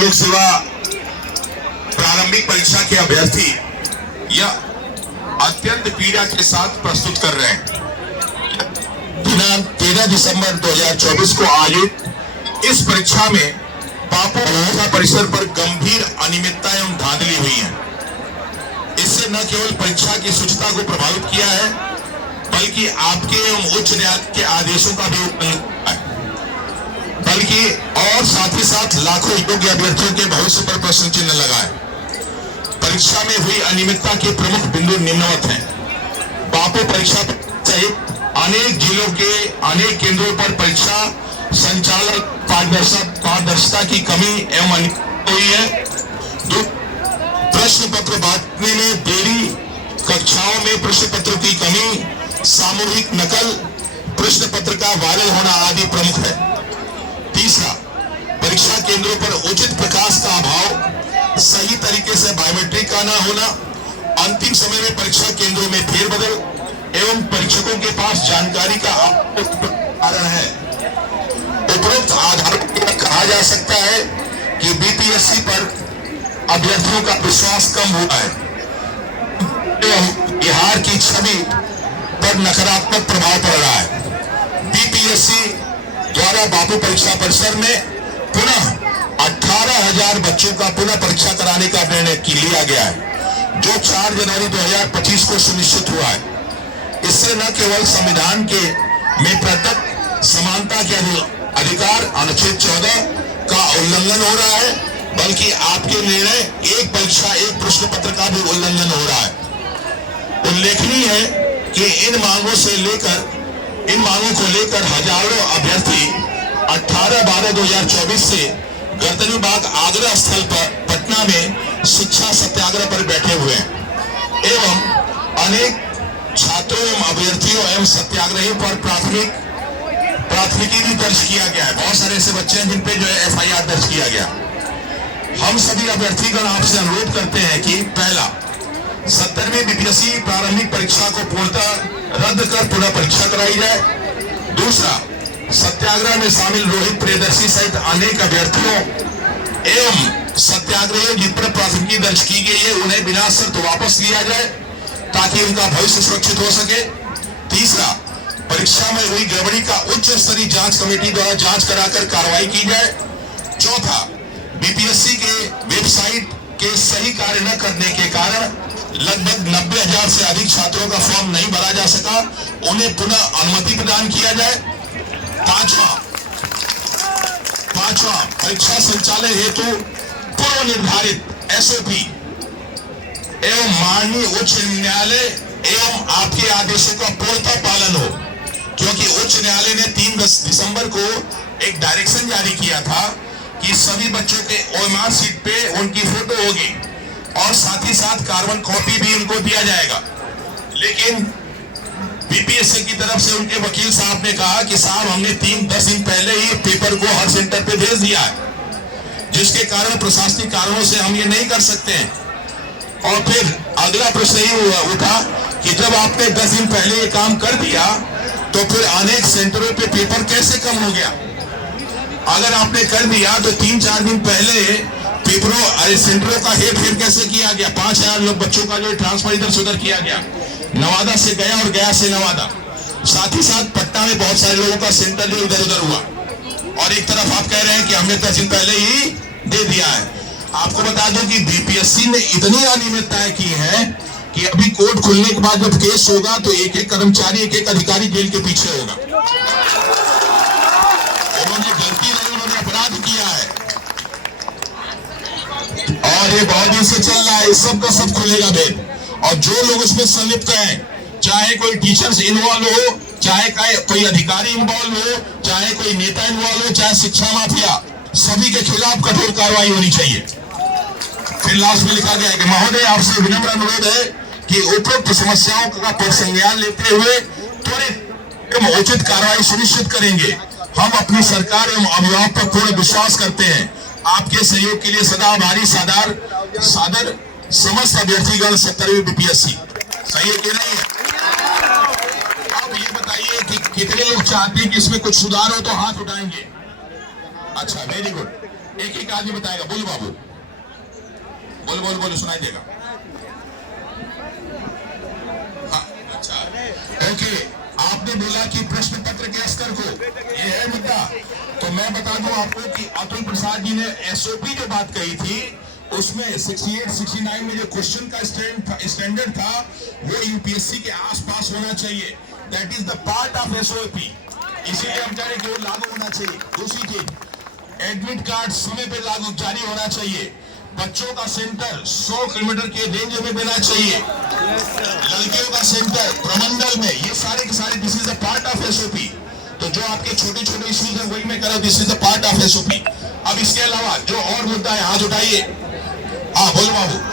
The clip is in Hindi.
लोक सेवा प्रारंभिक परीक्षा के अभ्यर्थी यह अत्यंत पीड़ा के साथ प्रस्तुत कर रहे हैं। दिनांक 13 दिसंबर 2024 को आयोजित इस परीक्षा में बापू परिसर पर गंभीर अनियमितता एवं धांधली हुई है। इससे न केवल परीक्षा की शुचिता को प्रभावित किया है, बल्कि आपके एवं उच्च न्यायालय के आदेशों का भी उल्लंघन है, बल्कि और साथ ही साथ लाखों योग्य अभ्यर्थियों के भविष्य पर प्रश्न चिन्ह लगा है। परीक्षा में हुई अनियमितता के प्रमुख बिंदु निम्नवत हैं। बापू परीक्षा सहित अनेक जिलों के अनेक केंद्रों पर परीक्षा संचालन पारदर्शिता की कमी एवं अनियमितता हुई है। प्रश्न पत्र बांटने में देरी, कक्षाओं में प्रश्न पत्र की कमी, सामूहिक नकल, प्रश्न पत्र का वायरल होना आदि प्रमुख है। तीसरा, परीक्षा केंद्रों पर उचित प्रकाश का अभाव, सही तरीके से बायोमेट्रिक का न होना, अंतिम समय में परीक्षा केंद्रों में फेरबदल एवं परीक्षकों के पास जानकारी का कारण है। उपरोक्त आधार पर कहा जा सकता है कि बीपीएससी पर अभ्यर्थियों का विश्वास कम हुआ है एवं बिहार की छवि पर नकारात्मक प्रभाव पड़ रहा है। बीपीएससी द्वारा बापू परीक्षा परिसर में पुनः 18,000 बच्चों का पुनः परीक्षा कराने का निर्णय लिया गया है, जो 4 जनवरी 2025 को सुनिश्चित हुआ है। इससे न केवल संविधान के में प्रदत्त समानता के अधिकार अनुच्छेद 14 का उल्लंघन हो रहा है, बल्कि आपके निर्णय एक परीक्षा एक प्रश्न पत्र का भी उल्लंघन हो रहा है। उल्लेखनीय है कि इन मांगों को लेकर हजारों अभ्यर्थी 18/12/2024 से गर्दनी बाग आगरा स्थल पर पटना में शिक्षा सत्याग्रह पर बैठे हुए हैं एवं अनेक छात्रों एवं अभ्यर्थियों एवं सत्याग्रहियों पर प्राथमिकी भी दर्ज किया गया है। बहुत सारे ऐसे बच्चे हैं जिन पे जो है FIR दर्ज किया गया। हम सभी अभ्यर्थीगण आपसे अनुरोध करते हैं कि पहला, 70वीं बीपीएससी प्रारंभिक परीक्षा को पूर्णतः रद्द कर पुनः परीक्षा कराई जाए। दूसरा, सत्याग्रह में शामिल रोहित प्रियदर्शी सहित अनेक अभ्यर्थियों एवं सत्याग्रहियों जिन पर प्राथमिकी दर्ज की गई है उन्हें बिना शर्त वापस लिया जाए ताकि उनका भविष्य सुरक्षित हो सके। तीसरा, परीक्षा में हुई गड़बड़ी का उच्च स्तरीय जांच कमेटी द्वारा जांच कराकर कार्रवाई की जाए। चौथा, बीपीएससी के वेबसाइट के सही कार्य न करने के कारण लगभग 90,000 से अधिक छात्रों का फॉर्म नहीं भरा जा सका, उन्हें पुनः अनुमति प्रदान किया जाए। पांचवा, परीक्षा संचालन हेतु पूर्व निर्धारित SOP एवं माननीय उच्च न्यायालय एवं आपके आदेशों का पूर्णतः पालन हो, क्योंकि उच्च न्यायालय ने 3 दिसंबर को एक डायरेक्शन जारी किया था कि सभी बच्चों के OMR सीट पे उनकी फोटो होगी और साथ ही साथ कार्बन कॉपी भी उनको दिया जाएगा। लेकिन बीपीएससी की तरफ से उनके वकील साहब ने कहा कि साहब हमने 10 दिन पहले ही पेपर को हर सेंटर पे भेज दिया है, जिसके कारण प्रशासनिक कारणों से हम ये नहीं कर सकते हैं। और फिर अगला प्रश्न ही उठा कि जब आपने 10 दिन पहले ये काम कर दिया तो फिर अनेक सेंटरों पे पेपर कैसे कम हो गया? अगर आपने कर दिया तो 3-4 दिन पहले सेंटरों का हेर फेर कैसे किया गया? 5,000 लोग बच्चों का जो ट्रांसफर इधर से उधर किया गया, नवादा से गया और गया से नवादा। साथ ही साथ पटना में बहुत सारे लोगों का सेंटर जो इधर उधर हुआ और एक तरफ आप कह रहे हैं कि हमने 10 दिन पहले ही दे दिया है। आपको बता दूं कि बीपीएससी ने इतनी अनियमितताएं की है कि अभी कोर्ट खुलने के बाद जब केस होगा तो एक कर्मचारी, एक अधिकारी जेल के पीछे होगा। उन्होंने गलती नहीं, उन्होंने अपराध किया है और ये बहुत दिन से चल रहा है। सब का सब खुलेगा भेद और जो लोग उसमें संलिप्त हैं, चाहे कोई टीचर्स इन्वॉल्व हो, चाहे कोई अधिकारी इन्वॉल्व हो, चाहे कोई नेता इन्वॉल्व हो, चाहे शिक्षा माफिया, सभी के खिलाफ कठोर कार्रवाई होनी चाहिए। फिर लास्ट में लिखा गया है कि महोदय आपसे विनम्र अनुरोध है कि उपरोक्त समस्याओं का संज्ञान लेते हुए त्वरित एवं उचित कार्रवाई सुनिश्चित करेंगे। हम अपनी सरकार एवं अभिभावक पर पूर्ण विश्वास करते हैं। आपके सहयोग के लिए सदा आभारी, सादर समस्त अभ्यर्थीगण 70वीं बीपीएससी। सही है कि नहीं है? अब ये बताइए कि कितने लोग चाहते हैं कि इसमें कुछ सुधार हो तो हाथ उठाएंगे। अच्छा, वेरी गुड। एक एक आदमी बताएगा। बोलो बाबू, बोलो बोलो बोलो, सुनाई देगा। हाँ, अच्छा, ओके। आपने बोला कि प्रश्न पत्र के स्तर को, ये है मुद्दा। तो मैं बता दूं आपको कि अतुल प्रसाद जी ने एसओपी जो बात कही थी, उसमें 68 69 में जो क्वेश्चन का स्टैंडर्ड था वो यूपीएससी के आसपास होना चाहिए। That is the part of SOP. इसीलिए हम कह रहे हैं कि वो लागू होना चाहिए। दूसरी चीज, एडमिट कार्ड समय पे लागू जारी होना चाहिए। बच्चों का सेंटर 100 किलोमीटर के रेंज में देना चाहिए। लड़कियों का सेंटर प्रमंडल में, ये सारे के सारे this is a part of SOP. तो जो आपके छोटे छोटे इश्यूज हैं वही मैं कह रहा हूं, this is a part of SOP. अब इसके अलावा जो और मुद्दा है, हाथ उठाइए। हाँ बोलो बाबू।